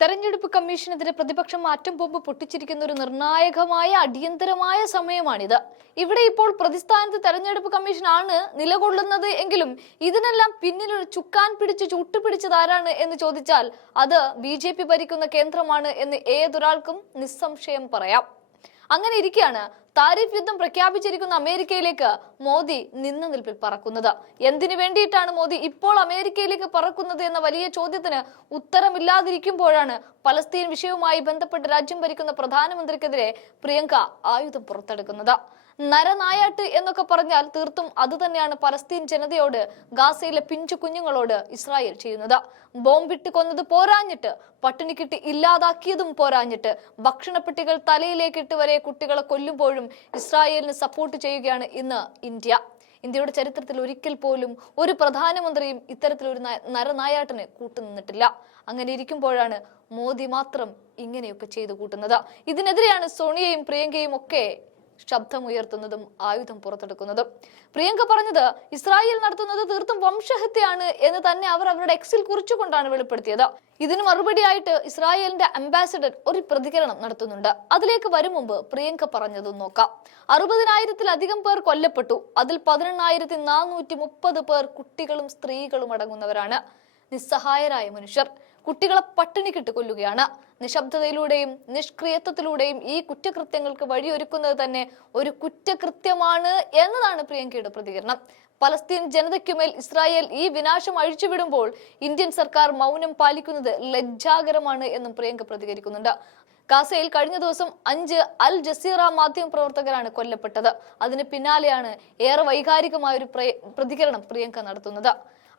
തെരഞ്ഞെടുപ്പ് കമ്മീഷനെതിരെ പ്രതിപക്ഷം മാറ്റം ബോംബ് പൊട്ടിച്ചിരിക്കുന്ന ഒരു നിർണായകമായ അടിയന്തരമായ സമയമാണിത്. ഇവിടെ ഇപ്പോൾ പ്രതിസ്ഥാനത്ത് തെരഞ്ഞെടുപ്പ് കമ്മീഷനാണ് നിലകൊള്ളുന്നത് എങ്കിലും ഇതിനെല്ലാം പിന്നിലൊരു ചുക്കാൻ പിടിച്ച് ചുട്ടുപിടിച്ചത് ആരാണ് എന്ന് ചോദിച്ചാൽ അത് ബി ഭരിക്കുന്ന കേന്ദ്രമാണ് എന്ന് ഏതൊരാൾക്കും നിസ്സംശയം പറയാം. അങ്ങനെ ഇരിക്കുകയാണ് താരിഫ് യുദ്ധം പ്രഖ്യാപിച്ചിരിക്കുന്ന അമേരിക്കയിലേക്ക് മോദി നിന്ന നിൽപ്പിൽ പറക്കുന്നത്. എന്തിനു വേണ്ടിയിട്ടാണ് മോദി ഇപ്പോൾ അമേരിക്കയിലേക്ക് പറക്കുന്നത് എന്ന വലിയ ചോദ്യത്തിന് ഉത്തരമില്ലാതിരിക്കുമ്പോഴാണ് പലസ്തീൻ വിഷയവുമായി ബന്ധപ്പെട്ട് രാജ്യം ഭരിക്കുന്ന പ്രധാനമന്ത്രിക്കെതിരെ പ്രിയങ്ക ആയുധം പുറത്തെടുക്കുന്നത്. നരനായാട്ട് എന്നൊക്കെ പറഞ്ഞാൽ തീർത്തും അത് തന്നെയാണ് പലസ്തീൻ ജനതയോട് ഗാസയിലെ പിഞ്ചു കുഞ്ഞുങ്ങളോട് ഇസ്രായേൽ ചെയ്യുന്നത്. ബോംബിട്ട് കൊന്നത് പോരാഞ്ഞിട്ട് പട്ടിണി കിട്ടി ഇല്ലാതാക്കിയതും പോരാഞ്ഞിട്ട് ഭക്ഷണപ്പെട്ടികൾ തലയിലേക്കിട്ട് വരെ കുട്ടികളെ കൊല്ലുമ്പോഴും ഇസ്രായേലിന് സപ്പോർട്ട് ചെയ്യുകയാണ് ഇന്ന് ഇന്ത്യ. ഇന്ത്യയുടെ ചരിത്രത്തിൽ ഒരിക്കൽ പോലും ഒരു പ്രധാനമന്ത്രിയും ഇത്തരത്തിലൊരു നരനായാട്ടിന് കൂട്ടുനിന്നിട്ടില്ല. അങ്ങനെ ഇരിക്കുമ്പോഴാണ് മോദി മാത്രം ഇങ്ങനെയൊക്കെ ചെയ്തു കൂട്ടുന്നത്. ഇതിനെതിരെയാണ് സോണിയയും പ്രിയങ്കയും ഒക്കെ ശബ്ദമുയർത്തുന്നതും ആയുധം പുറത്തെടുക്കുന്നതും. പ്രിയങ്ക പറഞ്ഞത് ഇസ്രായേൽ നടത്തുന്നത് തീർത്തും വംശഹത്യയാണ് എന്ന് തന്നെ അവർ അവരുടെ എക്സിൽ കുറിച്ചുകൊണ്ടാണ് വെളിപ്പെടുത്തിയത്. ഇതിന് മറുപടിയായിട്ട് ഇസ്രായേലിന്റെ അംബാസിഡർ ഒരു പ്രതികരണം നടത്തുന്നുണ്ട്. അതിലേക്ക് വരും മുമ്പ് പ്രിയങ്ക പറഞ്ഞതും നോക്കാം. അറുപതിനായിരത്തിലധികം പേർ കൊല്ലപ്പെട്ടു. അതിൽ പതിനെണ്ണായിരത്തി നാനൂറ്റി മുപ്പത് പേർ കുട്ടികളും സ്ത്രീകളും അടങ്ങുന്നവരാണ്. നിസ്സഹായരായ മനുഷ്യർ. കുട്ടികളെ പട്ടിണിക്കിട്ട് കൊല്ലുകയാണ്. നിശബ്ദതയിലൂടെയും നിഷ്ക്രിയത്വത്തിലൂടെയും ഈ കുറ്റകൃത്യങ്ങൾക്ക് വഴിയൊരുക്കുന്നത് തന്നെ ഒരു കുറ്റകൃത്യമാണ് എന്നതാണ് പ്രിയങ്കയുടെ പ്രതികരണം. പലസ്തീൻ ജനതയ്ക്കുമേൽ ഇസ്രായേൽ ഈ വിനാശം അഴിച്ചുവിടുമ്പോൾ ഇന്ത്യൻ സർക്കാർ മൗനം പാലിക്കുന്നത് ലജ്ജാകരമാണ് എന്നും പ്രിയങ്ക പ്രതികരിക്കുന്നുണ്ട്. ഗാസയിൽ കഴിഞ്ഞ ദിവസം അഞ്ച് അൽ ജസീറ മാധ്യമ പ്രവർത്തകരാണ് കൊല്ലപ്പെട്ടത്. അതിന് പിന്നാലെയാണ് ഏറെ വൈകാരികമായ ഒരു പ്രതികരണം പ്രിയങ്ക നടത്തുന്നത്.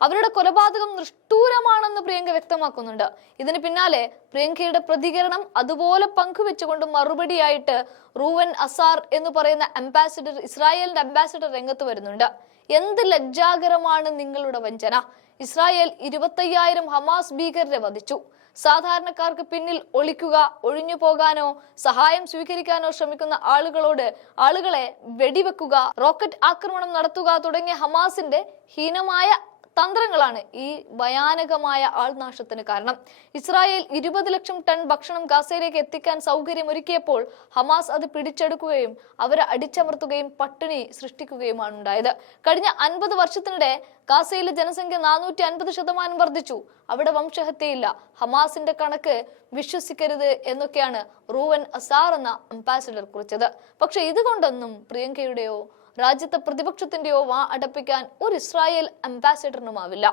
അവരുടെ കൊലപാതകം നിഷ്ഠൂരമാണെന്ന് പ്രിയങ്ക വ്യക്തമാക്കുന്നുണ്ട്. ഇതിന് പിന്നാലെ പ്രിയങ്കയുടെ പ്രതികരണം അതുപോലെ പങ്കുവെച്ചുകൊണ്ട് മറുപടിയായിട്ട് റൂവൻ അസാർ എന്ന് പറയുന്ന അംബാസിഡർ ഇസ്രായേലിന്റെ അംബാസിഡർ രംഗത്ത് വരുന്നുണ്ട്. എന്ത് ലജ്ജാകരമാണ് നിങ്ങളുടെ വഞ്ചന. ഇസ്രായേൽ ഇരുപത്തയ്യായിരം ഹമാസ് ഭീകരരെ വധിച്ചു. സാധാരണക്കാർക്ക് പിന്നിൽ ഒളിക്കുക ഒഴിഞ്ഞു പോകാനോ സഹായം സ്വീകരിക്കാനോ ശ്രമിക്കുന്ന ആളുകളോട് ആളുകളെ വെടിവെക്കുക റോക്കറ്റ് ആക്രമണം നടത്തുക തുടങ്ങിയ ഹമാസിന്റെ ഹീനമായ തന്ത്രങ്ങളാണ് ഈ ഭയാനകമായ ആൾനാശത്തിന് കാരണം. ഇസ്രായേൽ ഇരുപത് ലക്ഷം ടൺ ഭക്ഷണം ഗാസയിലേക്ക് എത്തിക്കാൻ സൗകര്യമൊരുക്കിയപ്പോൾ ഹമാസ് അത് പിടിച്ചെടുക്കുകയും അവരെ അടിച്ചമർത്തുകയും പട്ടിണി സൃഷ്ടിക്കുകയുമാണ് ഉണ്ടായത്. കഴിഞ്ഞ അൻപത് വർഷത്തിനിടെ ഗാസയിലെ ജനസംഖ്യ നാനൂറ്റി അൻപത് ശതമാനം വർദ്ധിച്ചു. അവിടെ വംശഹത്യയില്ല. ഹമാസിന്റെ കണക്ക് വിശ്വസിക്കരുത് എന്നൊക്കെയാണ് റൂവൻ അസാർ എന്ന അംബാസിഡർ കുറിച്ചത്. പക്ഷെ ഇതുകൊണ്ടൊന്നും പ്രിയങ്കയുടെയോ രാജ്യത്തെ പ്രതിപക്ഷത്തിന്റെയോ വാ അടപ്പിക്കാൻ ഒരു ഇസ്രായേൽ അംബാസിഡറിനുമാവില്ല.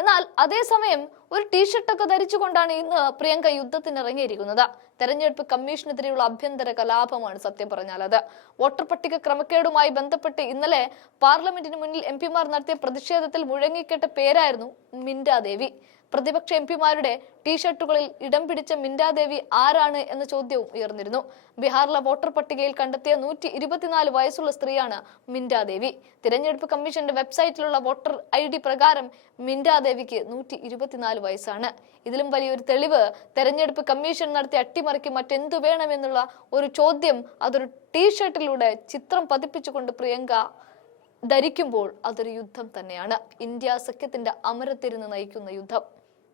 എന്നാൽ അതേസമയം ഒരു ടീഷർട്ടൊക്കെ ധരിച്ചുകൊണ്ടാണ് ഇന്ന് പ്രിയങ്ക യുദ്ധത്തിന് ഇറങ്ങിയിരിക്കുന്നത്. തെരഞ്ഞെടുപ്പ് കമ്മീഷനെതിരെയുള്ള ആഭ്യന്തര കലാപമാണ് സത്യം പറഞ്ഞാൽ അത്. വോട്ടർ പട്ടിക ക്രമക്കേടുമായി ബന്ധപ്പെട്ട് ഇന്നലെ പാർലമെന്റിന് മുന്നിൽ എം നടത്തിയ പ്രതിഷേധത്തിൽ മുഴങ്ങിക്കേട്ട പേരായിരുന്നു മിൻഡാദേവി പ്രതിപക്ഷ എംപിമാരുടെ ടീഷർട്ടുകളിൽ ഇടം പിടിച്ച മിൻഡാദേവി ആരാണ് എന്ന ചോദ്യവും ഉയർന്നിരുന്നു. ബീഹാറിലെ വോട്ടർ പട്ടികയിൽ കണ്ടെത്തിയ നൂറ്റി ഇരുപത്തിനാല് വയസ്സുള്ള സ്ത്രീയാണ് മിൻഡാദേവി തിരഞ്ഞെടുപ്പ് കമ്മീഷന്റെ വെബ്സൈറ്റിലുള്ള വോട്ടർ ഐ ഡി പ്രകാരം മിൻഡാദേവിക്ക് നൂറ്റി ഇരുപത്തിനാല് വയസ്സാണ്. ഇതിലും വലിയൊരു തെളിവ് തെരഞ്ഞെടുപ്പ് കമ്മീഷൻ നടത്തിയ അട്ടിമറിക്ക് മറ്റെന്തു വേണമെന്നുള്ള ഒരു ചോദ്യം അതൊരു ടീഷർട്ടിലൂടെ ചിത്രം പതിപ്പിച്ചുകൊണ്ട് പ്രിയങ്ക ധരിക്കുമ്പോൾ അതൊരു യുദ്ധം തന്നെയാണ്. ഇന്ത്യ സഖ്യത്തിന്റെ അമരത്തിരുന്ന് നയിക്കുന്ന യുദ്ധം.